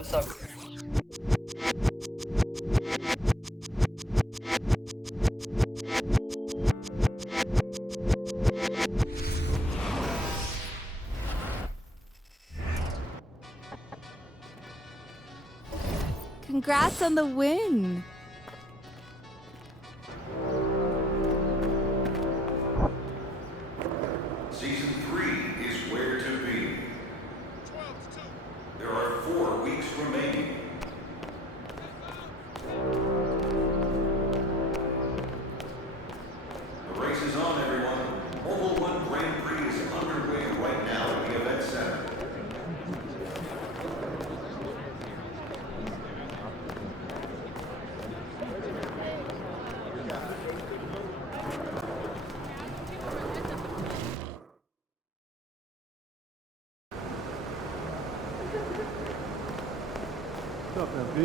What's up? Congrats on the win. Season 3 is where to be. There are 4 weeks remaining. The race is on, everyone. Mobil 1 Grand Prix is underway right now at the event center. What's up, FB?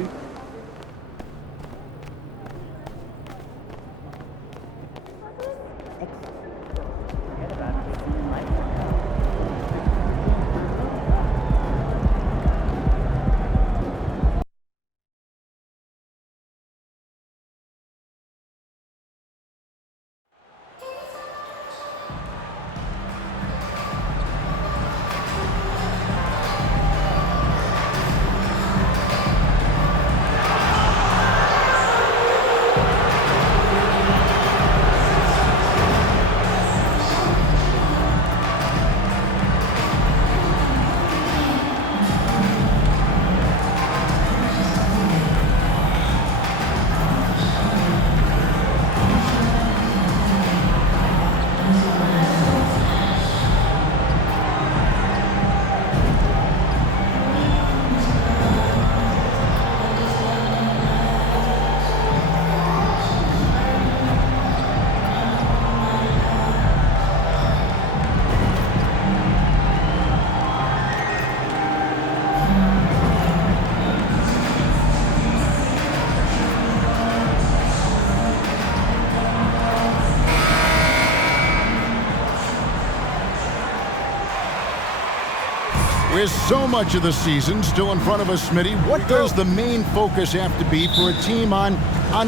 With so much of the season still in front of us, Smitty, what does the main focus have to be for a team on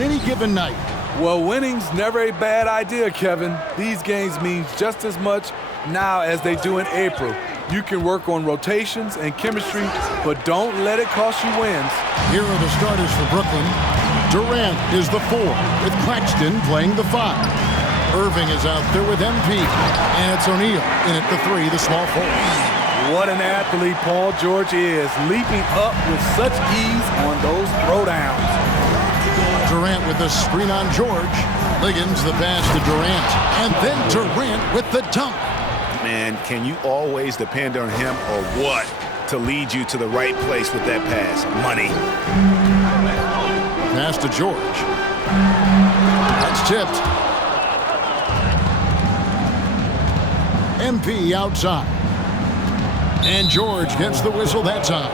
any given night? Well, winning's never a bad idea, Kevin. These games mean just as much now as they do in April. You can work on rotations and chemistry, but don't let it cost you wins. Here are the starters for Brooklyn. Durant is the 4, with Claxton playing the 5. Irving is out there with MP, and it's O'Neal in at the 3, the small forward. What an athlete Paul George is, leaping up with such ease on those throwdowns. Durant with the screen on George. Liggins the pass to Durant. And then Durant with the dunk. Man, can you always depend on him or what to lead you to the right place with that pass? Money. Pass to George. That's tipped. MP outside. And George gets the whistle that time.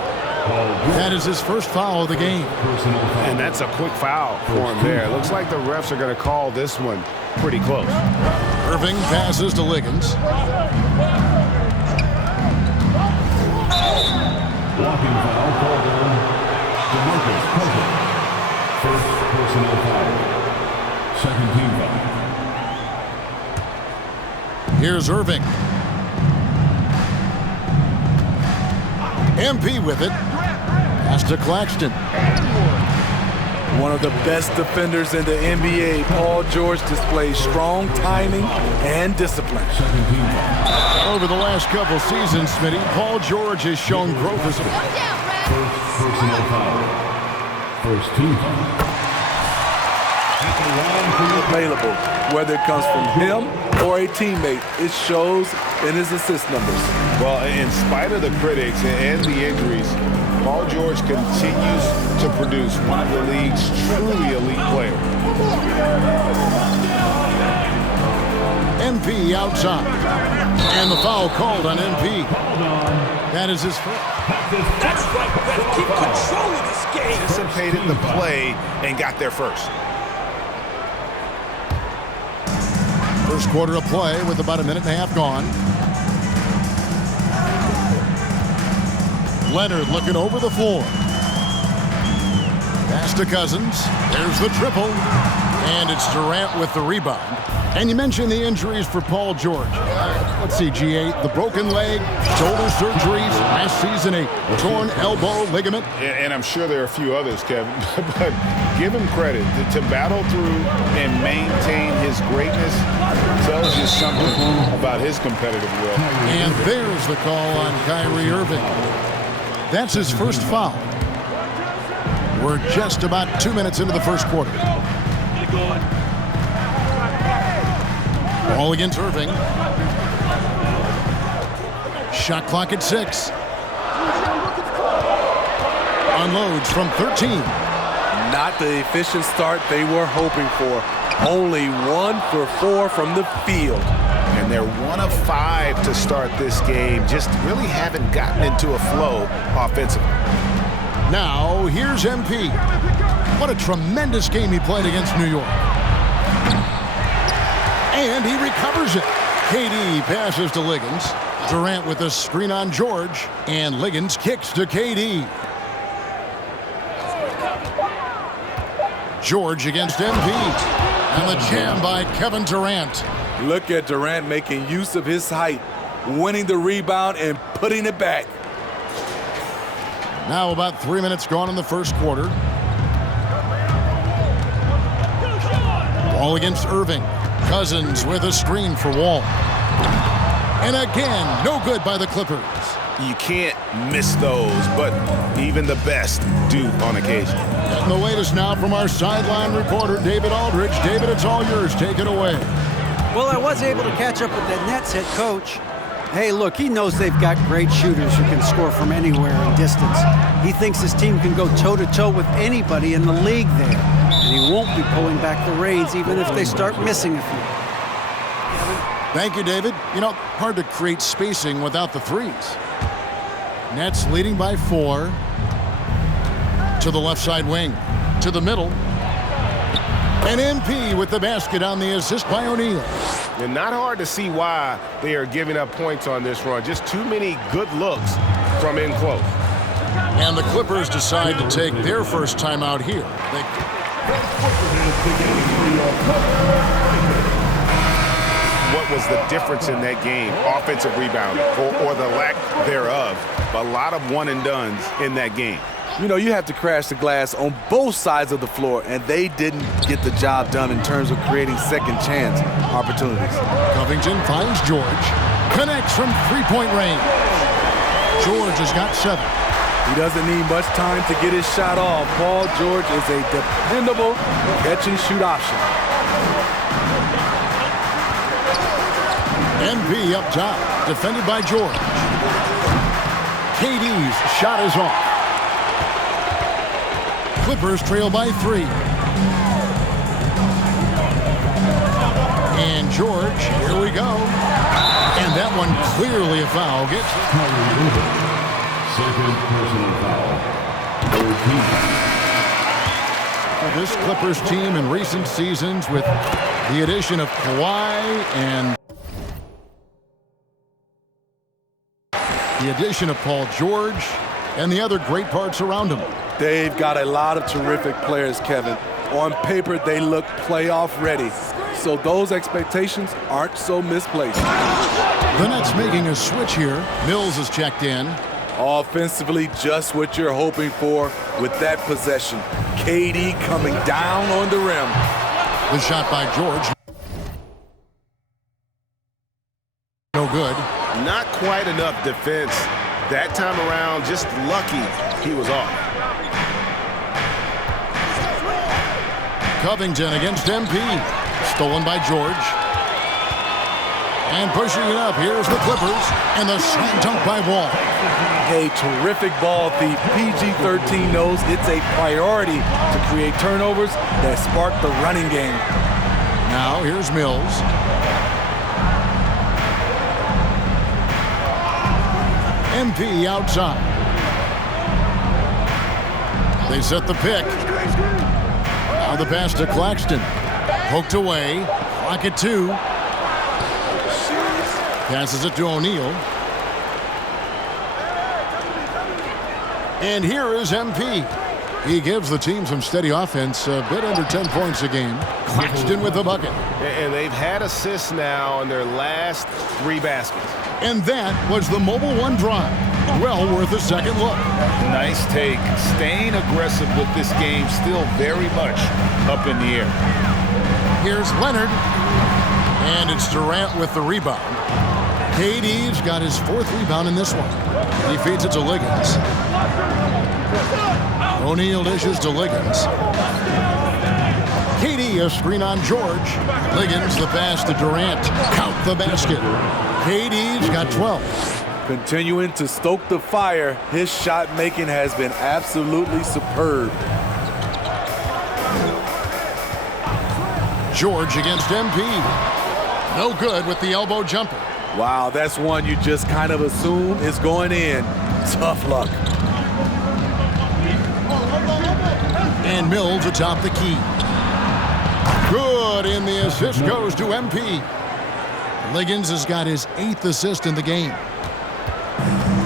That is his first foul of the game. And that's a quick foul for him there. Looks like the refs are going to call this one pretty close. Irving passes to Liggins. Blocking foul called on DeMarcus Cousins. First personal foul. Second team foul. Here's Irving. MP with it. Pass to Claxton. One of the best defenders in the NBA, Paul George displays strong timing and discipline. Second team foul. Over the last couple seasons, Smitty, Paul George has shown growth as a... First personal foul. First team foul. Available, whether it comes from him or a teammate, it shows in his assist numbers. Well, in spite of the critics and the injuries, Paul George continues to produce one of the league's truly elite players. MP outside. And the foul called on MP. That is his first. That's right, better keep control of this game. Anticipated the play and got there first. First quarter of play with about a minute and a half gone. Leonard looking over the floor. Pass to Cousins. There's the triple. And it's Durant with the rebound. And you mentioned the injuries for Paul George. Let's see, G8, the broken leg, shoulder surgeries, last season a torn elbow ligament. And I'm sure there are a few others, Kevin, but give him credit. To battle through and maintain his greatness tells you something about his competitive will. And there's the call on Kyrie Irving. That's his first foul. We're just about 2 minutes into the first quarter. Ball against Irving. Shot clock at 6. Unloads from 13. Not the efficient start they were hoping for. Only 1 for 4 from the field. And they're 1 of 5 to start this game. Just really haven't gotten into a flow offensively. Now, here's MP. What a tremendous game he played against New York. And he recovers it. KD passes to Liggins. Durant with a screen on George. And Liggins kicks to KD. George against MP. And the jam by Kevin Durant. Look at Durant making use of his height, winning the rebound and putting it back. Now about 3 minutes gone in the first quarter. Ball against Irving. Cousins with a screen for Wall. And again, no good by the Clippers. You can't miss those, but even the best do on occasion. And the latest now from our sideline reporter, David Aldridge. David, it's all yours. Take it away. Well, I was able to catch up with that Nets head coach. Hey, look, he knows they've got great shooters who can score from anywhere in distance. He thinks his team can go toe-to-toe with anybody in the league there. And he won't be pulling back the reins even if they start missing a few. Thank you, David. You know, hard to create spacing without the threes. Nets leading by 4. To the left side wing. To the middle. And MP with the basket on the assist by O'Neal. And not hard to see why they are giving up points on this run. Just too many good looks from in close. And the Clippers decide to take their first time out here. What was the difference in that game? Offensive rebounding or the lack thereof. A lot of one-and-dones in that game. You know, you have to crash the glass on both sides of the floor, and they didn't get the job done in terms of creating second chance opportunities. Covington finds George. Connects from three-point range. George has got 7. He doesn't need much time to get his shot off. Paul George is a dependable catch-and-shoot option. MP up top, defended by George. KD's shot is off. Clippers trail by 3. And George, here we go. And that one clearly a foul. Second personal foul. For this Clippers team in recent seasons with the addition of Kawhi and the addition of Paul George and the other great parts around him. They've got a lot of terrific players, Kevin. On paper, they look playoff ready. So those expectations aren't so misplaced. The Nets making a switch here. Mills is checked in. Offensively, just what you're hoping for with that possession. KD coming down on the rim. The shot by George. No good. Not quite enough defense. That time around, just lucky he was off. Covington against MP. Stolen by George. And pushing it up, here's the Clippers. And the slam dunk by Wall. A terrific ball thief. PG-13 knows it's a priority to create turnovers that spark the running game. Now here's Mills. MP outside. They set the pick. Now the pass to Claxton. Poked away. Clock at 2. Passes it to O'Neal. And here is MP. He gives the team some steady offense, a bit under 10 points a game. Claxton with the bucket. And they've had assists now in their last 3 baskets. And that was the Mobile One drive. Well worth a second look. Nice take. Staying aggressive with this game, still very much up in the air. Here's Leonard. And it's Durant with the rebound. KD's got his 4th rebound in this one. He feeds it to Liggins. O'Neal dishes to Liggins. KD a screen on George. Liggins the pass to Durant. Count the basket. KD's got 12. Continuing to stoke the fire, his shot making has been absolutely superb. George against MP. No good with the elbow jumper. Wow, that's one you just kind of assume is going in. Tough luck. And Mills atop the key. Good, and the assist goes to MP. Liggins has got his 8th assist in the game.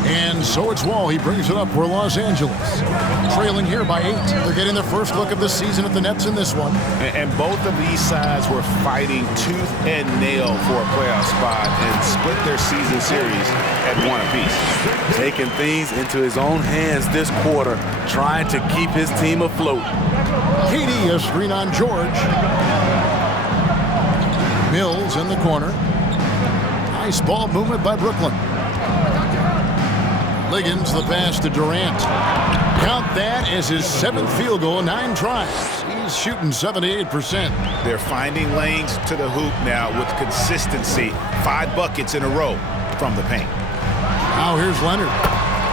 And so it's Wall. He brings it up for Los Angeles. Trailing here by 8. They're getting their first look of the season at the Nets in this one. And both of these sides were fighting tooth and nail for a playoff spot and split their season series at 1 apiece. Taking things into his own hands this quarter, trying to keep his team afloat. KD a screen on George. Mills in the corner. Nice ball movement by Brooklyn. Liggins the pass to Durant. Count that as his 7th field goal in 9 tries. He's shooting 78%. They're finding lanes to the hoop now with consistency. 5 buckets in a row from the paint. Now here's Leonard.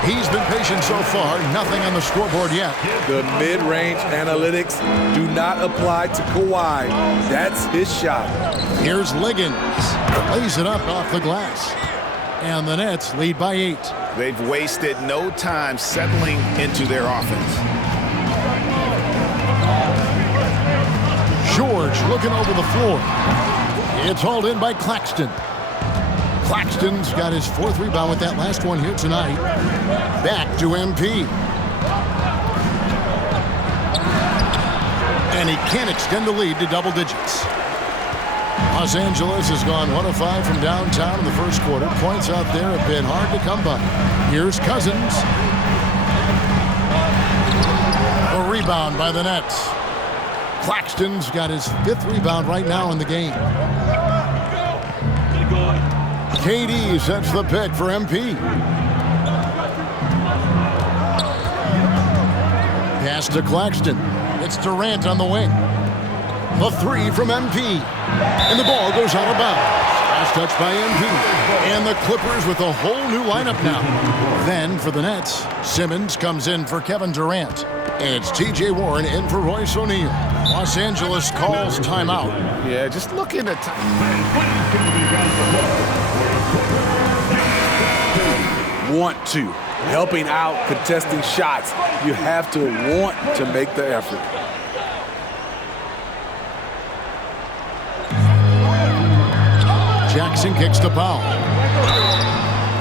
He's been patient so far. Nothing on the scoreboard yet. The mid-range analytics do not apply to Kawhi. That's his shot. Here's Liggins. Lays it up off the glass. And the Nets lead by 8. They've wasted no time settling into their offense. George looking over the floor. It's hauled in by Claxton. Claxton's got his 4th rebound with that last one here tonight. Back to MP. And he can't extend the lead to double digits. Los Angeles has gone 1 of 5 from downtown in the first quarter. Points out there have been hard to come by. Here's Cousins. A rebound by the Nets. Claxton's got his 5th rebound right now in the game. KD sets the pick for MP. Pass to Claxton. It's Durant on the wing. The 3 from MP. And the ball goes out of bounds. Last touch by MP. And the Clippers with a whole new lineup now. Then for the Nets, Simmons comes in for Kevin Durant. And it's T.J. Warren in for Royce O'Neal. Los Angeles calls timeout. Yeah, just looking at Want to. Helping out, contesting shots. You have to want to make the effort. Jackson kicks to Powell.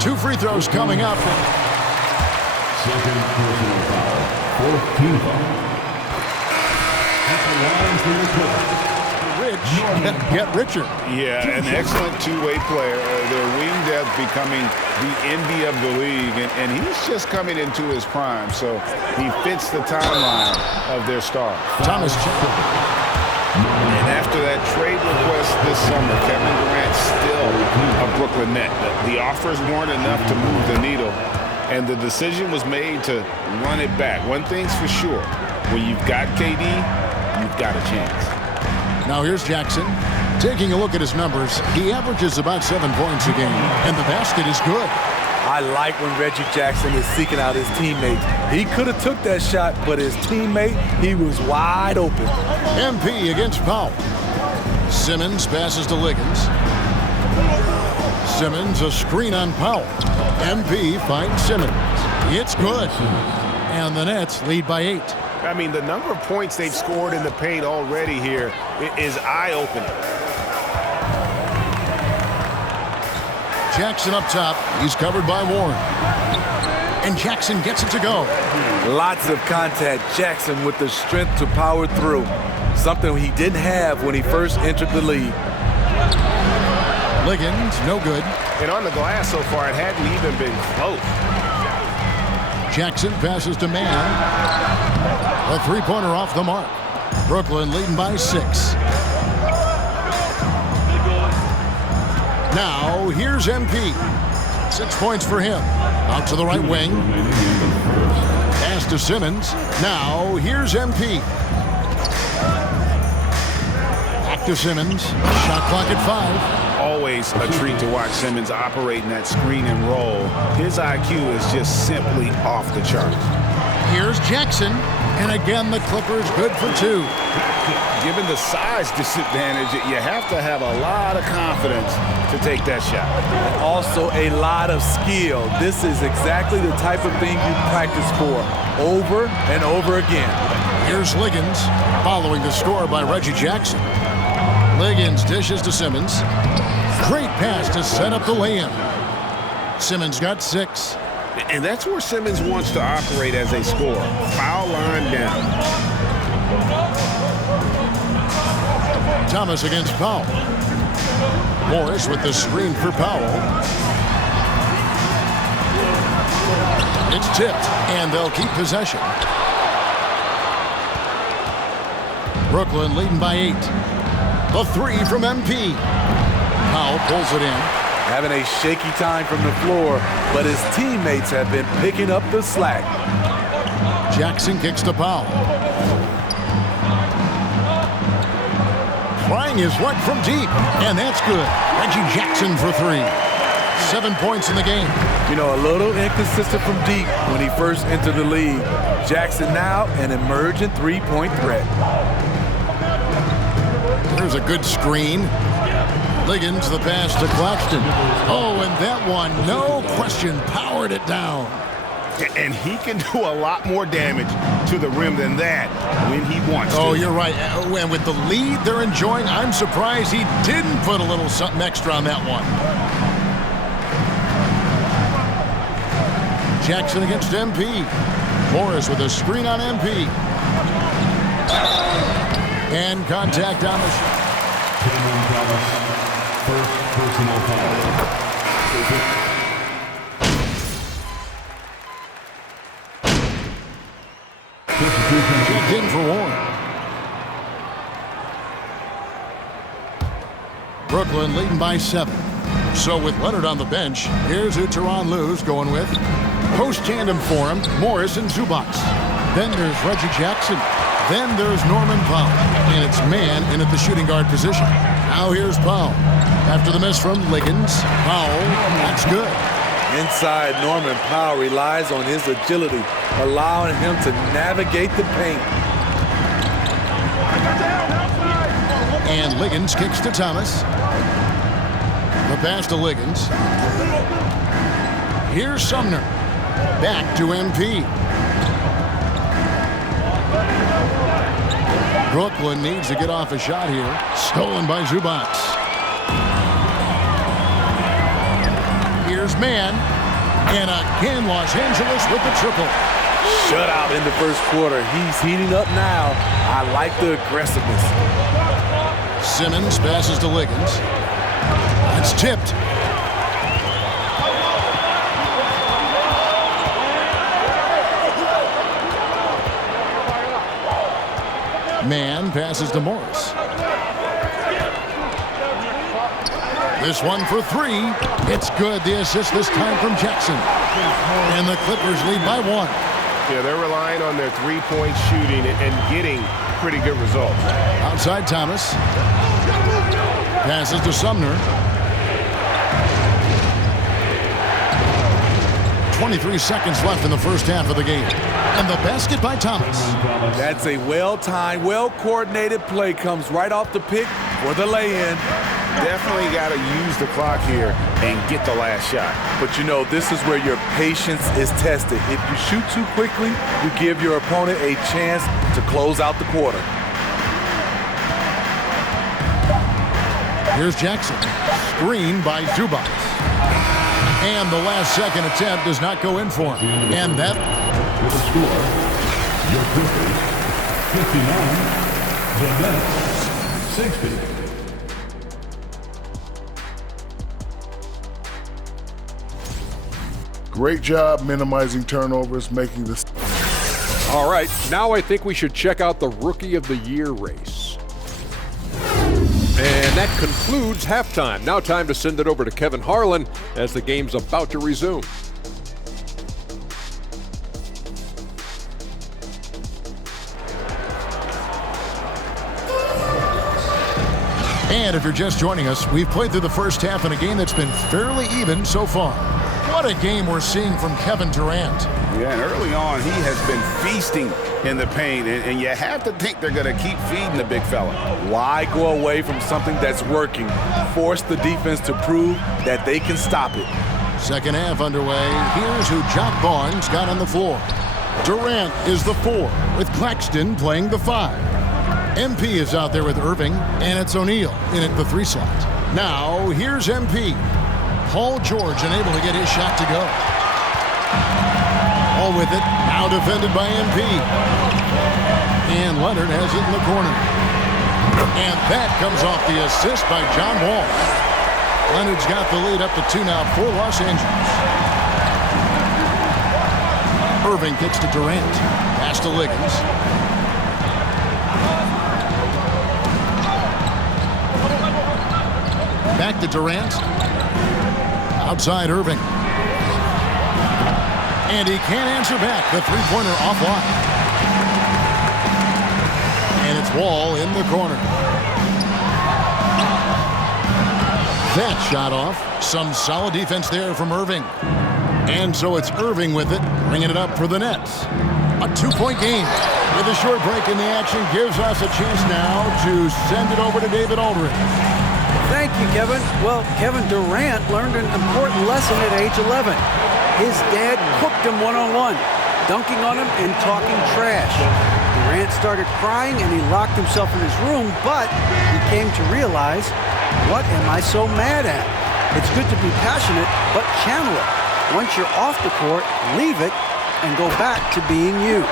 2 free throws coming up. Second personal foul. 4th team foul. At the line for the Clippers. Rich get richer. Yeah, an excellent two-way player. Their wing depth becoming the envy of the league, and he's just coming into his prime, so he fits the timeline of their star. Thomas Chapman. And after that trade request this summer, Kevin Durant still a Brooklyn Net. The offers weren't enough to move the needle, and the decision was made to run it back. One thing's for sure, when you've got KD, you've got a chance. Now here's Jackson. Taking a look at his numbers, he averages about 7 points a game, and the basket is good. I like when Reggie Jackson is seeking out his teammates. He could have took that shot, but his teammate, he was wide open. MP against Powell. Simmons passes to Liggins. Simmons a screen on Powell. MP finds Simmons. It's good. And the Nets lead by 8. I mean, the number of points they've scored in the paint already here is eye-opening. Jackson up top. He's covered by Warren. and Jackson gets it to go. Lots of contact. Jackson with the strength to power through. Something he didn't have when he first entered the league. Liggins, no good. And on the glass so far, it hadn't even been close. Jackson passes to Mann. A three-pointer off the mark. Brooklyn leading by 6. Now, here's MP. 6 points for him. Out to the right wing. Pass to Simmons. Now, here's MP. Back to Simmons. Shot clock at 5. Always a treat to watch Simmons operating that screen and roll. His IQ is just simply off the charts. Here's Jackson. And again, the Clippers good for 2. Given the size disadvantage, you have to have a lot of confidence to take that shot. Also a lot of skill. This is exactly the type of thing you practice for over and over again. Here's Liggins, following the score by Reggie Jackson. Liggins dishes to Simmons. Great pass to set up the lay-in. Simmons got 6. And that's where Simmons wants to operate as a scorer. Foul line down. Thomas against Powell. Morris with the screen for Powell. It's tipped, and they'll keep possession. Brooklyn leading by 8. The 3 from MP. Powell pulls it in. Having a shaky time from the floor, but his teammates have been picking up the slack. Jackson kicks to Powell. Trying his luck from deep, and that's good. Reggie Jackson for 3. 7 points in the game. You know, a little inconsistent from deep when he first entered the league. Jackson now an emerging three-point threat. There's a good screen. Liggins, the pass to Claxton. Oh, and that one, no question, powered it down. And he can do a lot more damage to the rim than that when he wants to. Oh, you're right. And with the lead they're enjoying, I'm surprised he didn't put a little something extra on that one. Jackson against MP. Morris with a screen on MP. And contact on the shot. First personal foul. Checked in for Warren. Brooklyn leading by 7. So with Leonard on the bench, here's who Tyronn Lue's going with. Post tandem for him, Morris and Zubac. Then there's Reggie Jackson. Then there's Norman Powell. And it's Mann in at the shooting guard position. Now here's Powell. After the miss from Liggins, Powell, that's good. Inside, Norman Powell relies on his agility, allowing him to navigate the paint. And Liggins kicks to Thomas. The pass to Liggins. Here's Sumner. Back to MP. Brooklyn needs to get off a shot here. Stolen by Zubac. Here's Mann. And again, Los Angeles with the triple. Shutout in the first quarter. He's heating up now. I like the aggressiveness. Simmons passes to Liggins. It's tipped. Mann passes to Morris. This one for 3. It's good. The assist this time from Jackson. And the Clippers lead by 1. Yeah, they're relying on their three-point shooting and getting pretty good results. Outside Thomas. Passes to Sumner. 23 seconds left in the first half of the game. And the basket by Thomas. That's a well-timed, well-coordinated play. Comes right off the pick for the lay-in. Definitely got to use the clock here and get the last shot. But you know, this is where your patience is tested. If you shoot too quickly, you give your opponent a chance to close out the quarter. Here's Jackson. Screen by Zubac. And the last-second attempt does not go in for him. And that... With the score, your Clippers 59, the Nets 60. Great job minimizing turnovers, making this. All right, now I think we should check out the Rookie of the Year race. And that concludes halftime. Now time to send it over to Kevin Harlan as the game's about to resume. And if you're just joining us, we've played through the first half in a game that's been fairly even so far. What a game we're seeing from Kevin Durant. Yeah, and early on, he has been feasting in the paint, and you have to think they're going to keep feeding the big fella. Why go away from something that's working? Force the defense to prove that they can stop it. Second half underway. Here's who Jock Barnes got on the floor. Durant is the 4, with Claxton playing the 5. MP is out there with Irving, and it's O'Neal in at the 3 slot. Now, here's MP. Paul George unable to get his shot to go. All with it, now defended by MP. And Leonard has it in the corner. And that comes off the assist by John Wall. Leonard's got the lead up to 2 now for Los Angeles. Irving kicks to Durant. Pass to Liggins. Back to Durant. Outside Irving. And he can't answer back. The three-pointer offline. And it's Wall in the corner. That shot off. Some solid defense there from Irving. And so it's Irving with it, bringing it up for the Nets. A 2-point game. With a short break in the action gives us a chance now to send it over to David Aldridge. Thank you, Kevin. Well, Kevin Durant learned an important lesson at age 11. His dad cooked him one-on-one, dunking on him and talking trash. Durant started crying and he locked himself in his room, but he came to realize, what am I so mad at? It's good to be passionate, but channel it. Once you're off the court, leave it and go back to being you.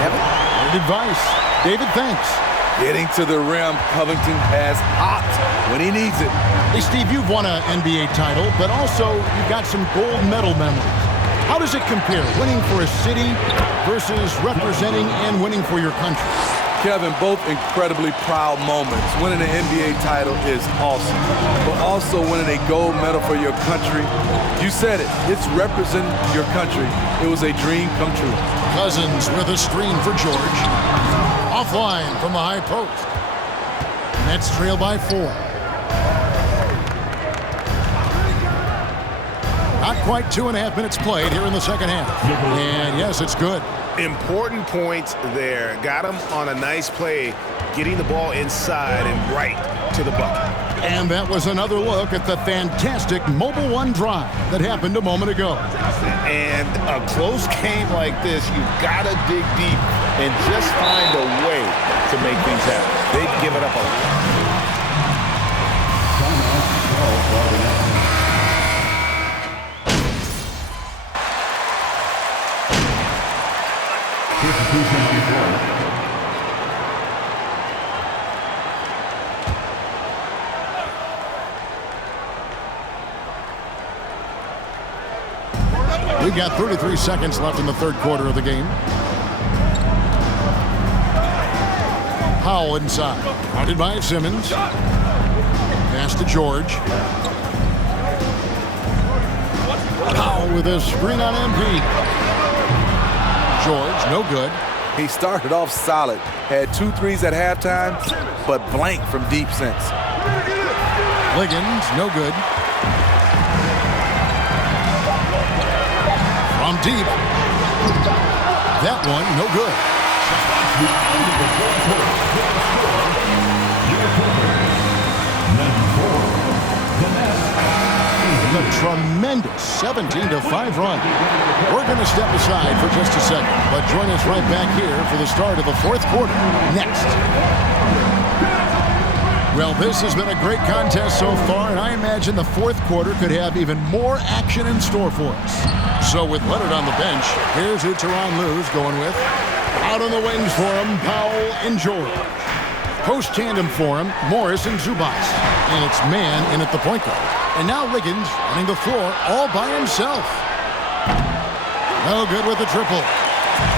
Kevin? Good advice. David, thanks. Getting to the rim, Covington has hopped when he needs it. Hey, Steve, you've won an NBA title, but also you've got some gold medal memories. How does it compare, winning for a city versus representing and winning for your country? Kevin, both incredibly proud moments. Winning an NBA title is awesome, but also winning a gold medal for your country, you said it, it's representing your country. It was a dream come true. Cousins with a screen for George. Offline from the high post. Nets trail by 4. Not quite 2.5 minutes played here in the second half. And yes, it's good. Important points there. Got him on a nice play, getting the ball inside and right to the bucket. And that was another look at the fantastic Mobile One drive that happened a moment ago. And a close game like this, you've got to dig deep and just find a way to make things happen. They've given up a lot. We've got 33 seconds left in the third quarter of the game. Powell inside. Guarded by Simmons. Pass to George. Powell with a screen on MP. George, no good. He started off solid, had 2 threes at halftime, but blank from deep since. Liggins, no good. From deep. That one, no good. The tremendous 17-5 run. We're going to step aside for just a second, but join us right back here for the start of the fourth quarter next. Well, this has been a great contest so far, and I imagine the fourth quarter could have even more action in store for us. So with Leonard on the bench, here's who Tyronn Lue's going with. Out on the wings for him, Powell and George. Post tandem for him, Morris and Zubac. And it's man in at the point guard. And now Liggins running the floor all by himself. No good with the triple.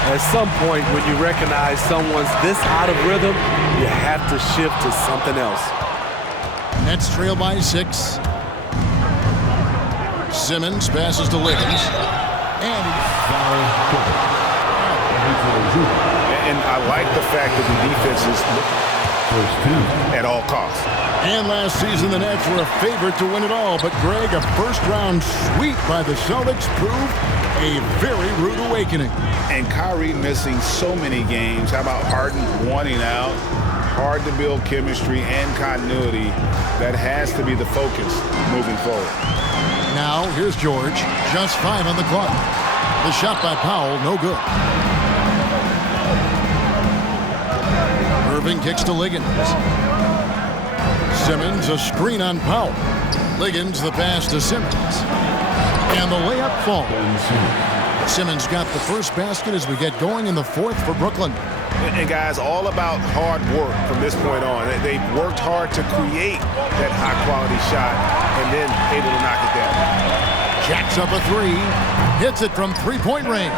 At some point, when you recognize someone's this out of rhythm, you have to shift to something else. Nets trail by 6. Simmons passes to Liggins. And I like the fact that the defense is at all costs. And last season, the Nets were a favorite to win it all. But, Greg, a first-round sweep by the Celtics proved a very rude awakening. And Kyrie missing so many games. How about Harden wanting out? Hard to build chemistry and continuity. That has to be the focus moving forward. Now, here's George. Just 5 on the clock. The shot by Powell, no good. Irving kicks to Liggins. Simmons, a screen on Powell. Liggins, the pass to Simmons. And the layup falls. Simmons got the first basket as we get going in the fourth for Brooklyn. And guys, all about hard work from this point on. They've worked hard to create that high-quality shot and then able to knock it down. Jacks up a 3. Hits it from three-point range.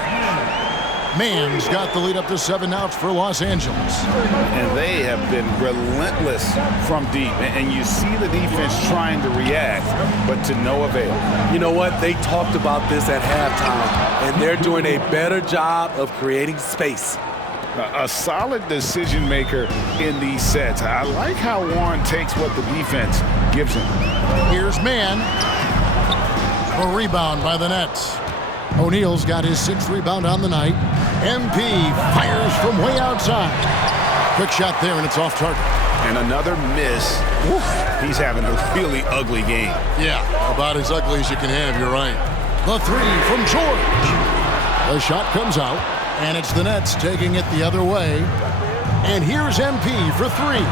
Mann's got the lead up to 7 outs for Los Angeles. And they have been relentless from deep. And you see the defense trying to react, but to no avail. You know what? They talked about this at halftime, and they're doing a better job of creating space. A solid decision maker in these sets. I like how Warren takes what the defense gives him. Here's Mann. A rebound by the Nets. O'Neal's got his 6th rebound on the night. MP fires from way outside. Quick shot there, and it's off target. And another miss. Woo. He's having a really ugly game. Yeah, about as ugly as you can have, you're right. The 3 from George. The shot comes out, and it's the Nets taking it the other way. And here's MP for 3.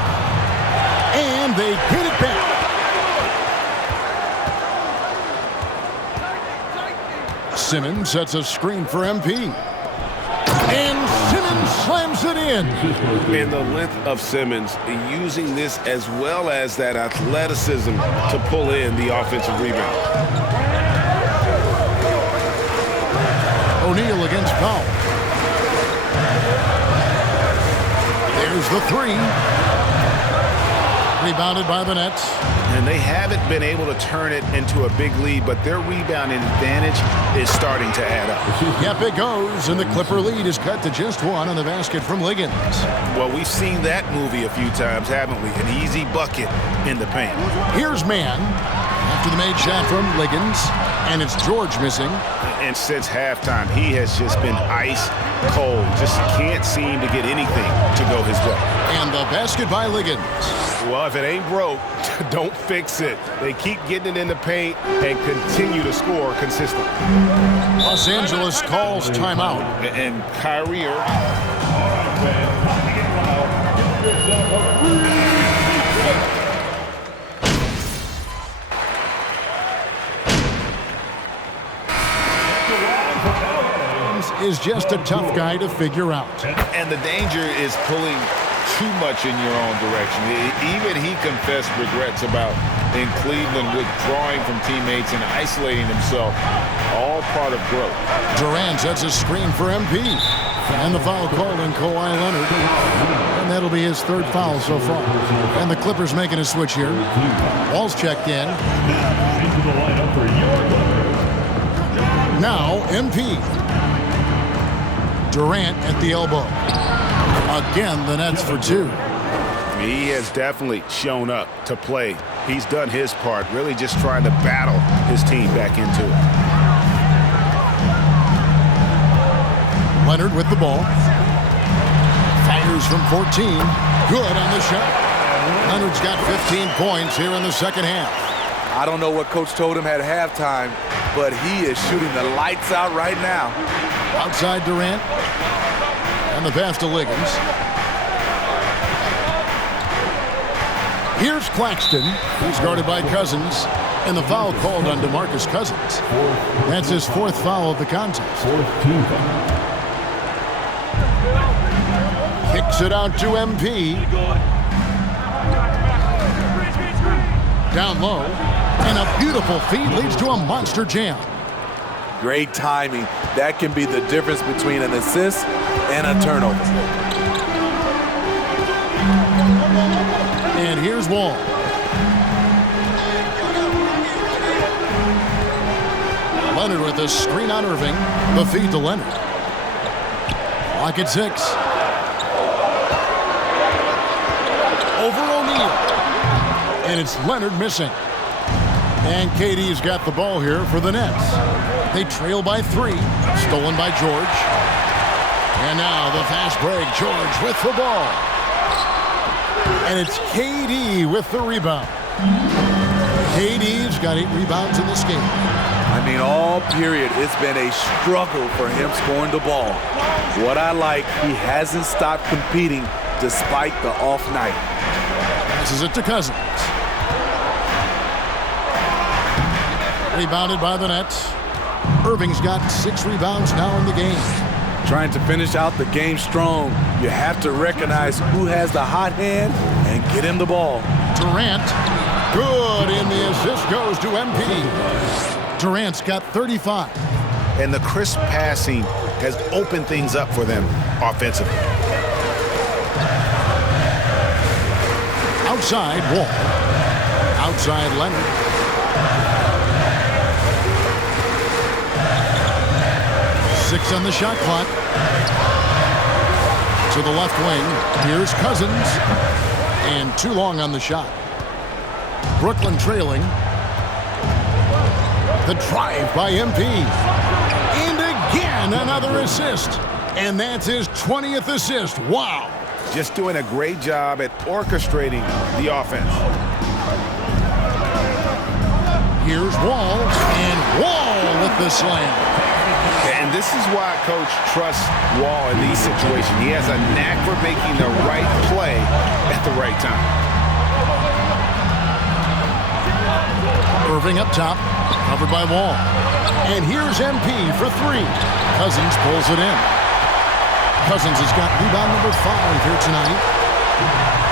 And they get it back. Simmons sets a screen for MP. And Simmons slams it in. And the length of Simmons using this as well as that athleticism to pull in the offensive rebound. O'Neal against Powell. There's the 3. Rebounded by the Nets. And they haven't been able to turn it into a big lead, but their rebounding advantage is starting to add up. Yep, it goes, and the Clipper lead is cut to just 1 on the basket from Liggins. Well, we've seen that movie a few times, haven't we? An easy bucket in the paint. Here's Mann after the made shot from Liggins, and it's George missing. And since halftime, he has just been ice cold. Just can't seem to get anything to go his way. And the basket by Liggins. Well, if it ain't broke, don't fix it. They keep getting it in the paint and continue to score consistently. Los Angeles calls timeout. And Kyrie is just a tough guy to figure out. And the danger is pulling too much in your own direction. Even he confessed regrets about in Cleveland withdrawing from teammates and isolating himself. All part of growth. Durant sets a screen for MP. And the foul called on Kawhi Leonard. And that'll be his 3rd foul so far. And the Clippers making a switch here. Wall's checked in. Now MP. Durant at the elbow. Again, the Nets for 2. He has definitely shown up to play. He's done his part, really just trying to battle his team back into it. Leonard with the ball. Fires from 14. Good on the shot. Leonard's got 15 points here in the second half. I don't know what Coach told him at halftime, but he is shooting the lights out right now. Outside Durant. And the pass to Liggins. Here's Claxton. He's guarded by Cousins. And the foul called on DeMarcus Cousins. That's his fourth foul of the contest. Fourth team foul. Kicks it out to MP. Down low. And a beautiful feed leads to a monster jam. Great timing. That can be the difference between an assist and a turnover. And here's Wall. Leonard with a screen on Irving. The feed to Leonard. Lock at 6. Over O'Neal. And it's Leonard missing. And KD's got the ball here for the Nets. They trail by 3. Stolen by George. And now the fast break. George with the ball. And it's KD with the rebound. KD's got 8 rebounds in this game. I mean, all period, it's been a struggle for him scoring the ball. What I like, he hasn't stopped competing despite the off night. Passes it to Cousins. Rebounded by the Nets. Irving's got 6 rebounds now in the game. Trying to finish out the game strong, you have to recognize who has the hot hand and get him the ball. Durant, good, and the assist goes to MP. Durant's got 35. And the crisp passing has opened things up for them offensively. Outside, Wall. Outside, Leonard. Six on the shot clock. To the left wing. Here's Cousins. And too long on the shot. Brooklyn trailing. The drive by MP. And again, another assist. And that's his 20th assist. Wow. Just doing a great job at orchestrating the offense. Here's Wall. And Wall with the slam. And this is why Coach trusts Wall in these situations. He has a knack for making the right play at the right time. Irving up top, covered by Wall. And here's MP for 3. Cousins pulls it in. Cousins has got rebound number 5 here tonight.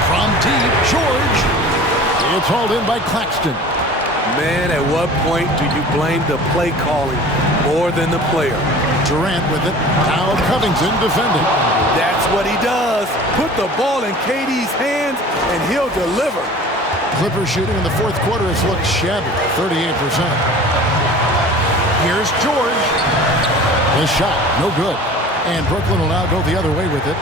From deep, George. It's hauled in by Claxton. Man, at what point do you blame the play calling more than the player? Durant with it. Now Covington defending. That's what he does. Put the ball in KD's hands and he'll deliver. Clippers shooting in the fourth quarter has looked shabby, 38%. Here's George. The shot, no good. And Brooklyn will now go the other way with it.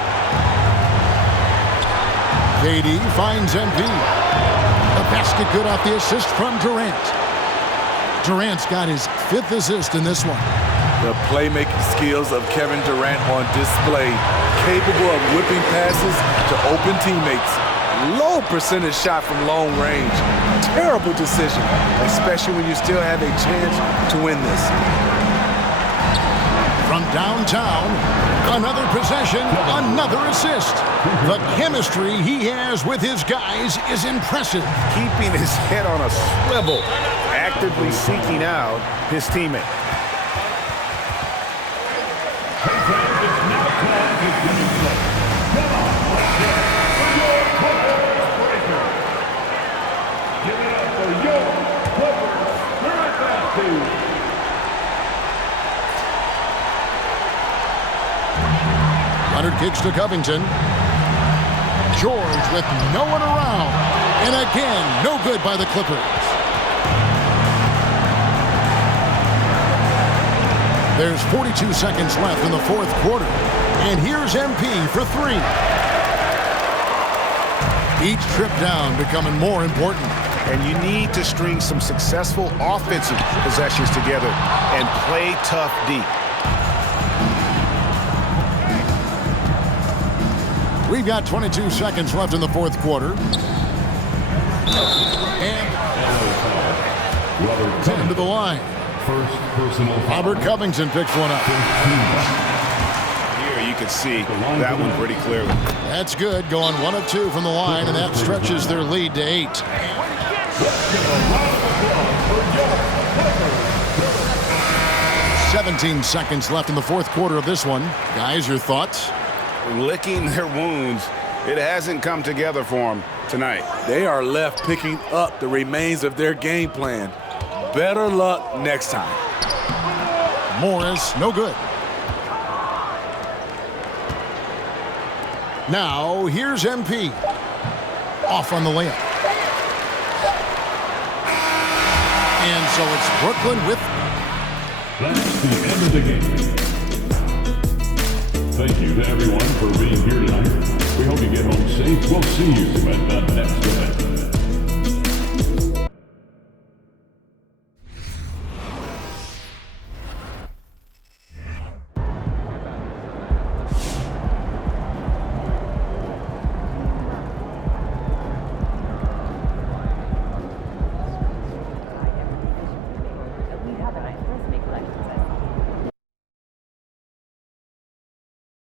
KD finds MP. The basket good off the assist from Durant. Durant's got his 5th assist in this one. The playmaking skills of Kevin Durant on display. Capable of whipping passes to open teammates. Low percentage shot from long range. Terrible decision, especially when you still have a chance to win this. From downtown, another possession, another assist. The chemistry he has with his guys is impressive. Keeping his head on a swivel, actively seeking out his teammate. Leonard kicks to Covington. George with no one around. And again, no good by the Clippers. There's 42 seconds left in the fourth quarter. And here's MP for 3. Each trip down becoming more important. And you need to string some successful offensive possessions together and play tough deep. We've got 22 seconds left in the fourth quarter. And coming to the line. First personal foul. Robert Covington picks one up. Here you could see that one pretty clearly. That's good, going 1 of 2 from the line, and that stretches their lead to 8. 17 seconds left in the fourth quarter of this one. Guys, your thoughts? Licking their wounds. It hasn't come together for them tonight. They are left picking up the remains of their game plan. Better luck next time. Morris, no good. Now, here's MP. Off on the layup. And so it's Brooklyn with... That's the end of the game. Thank you to everyone for being here tonight. We hope you get home safe. We'll see you at the next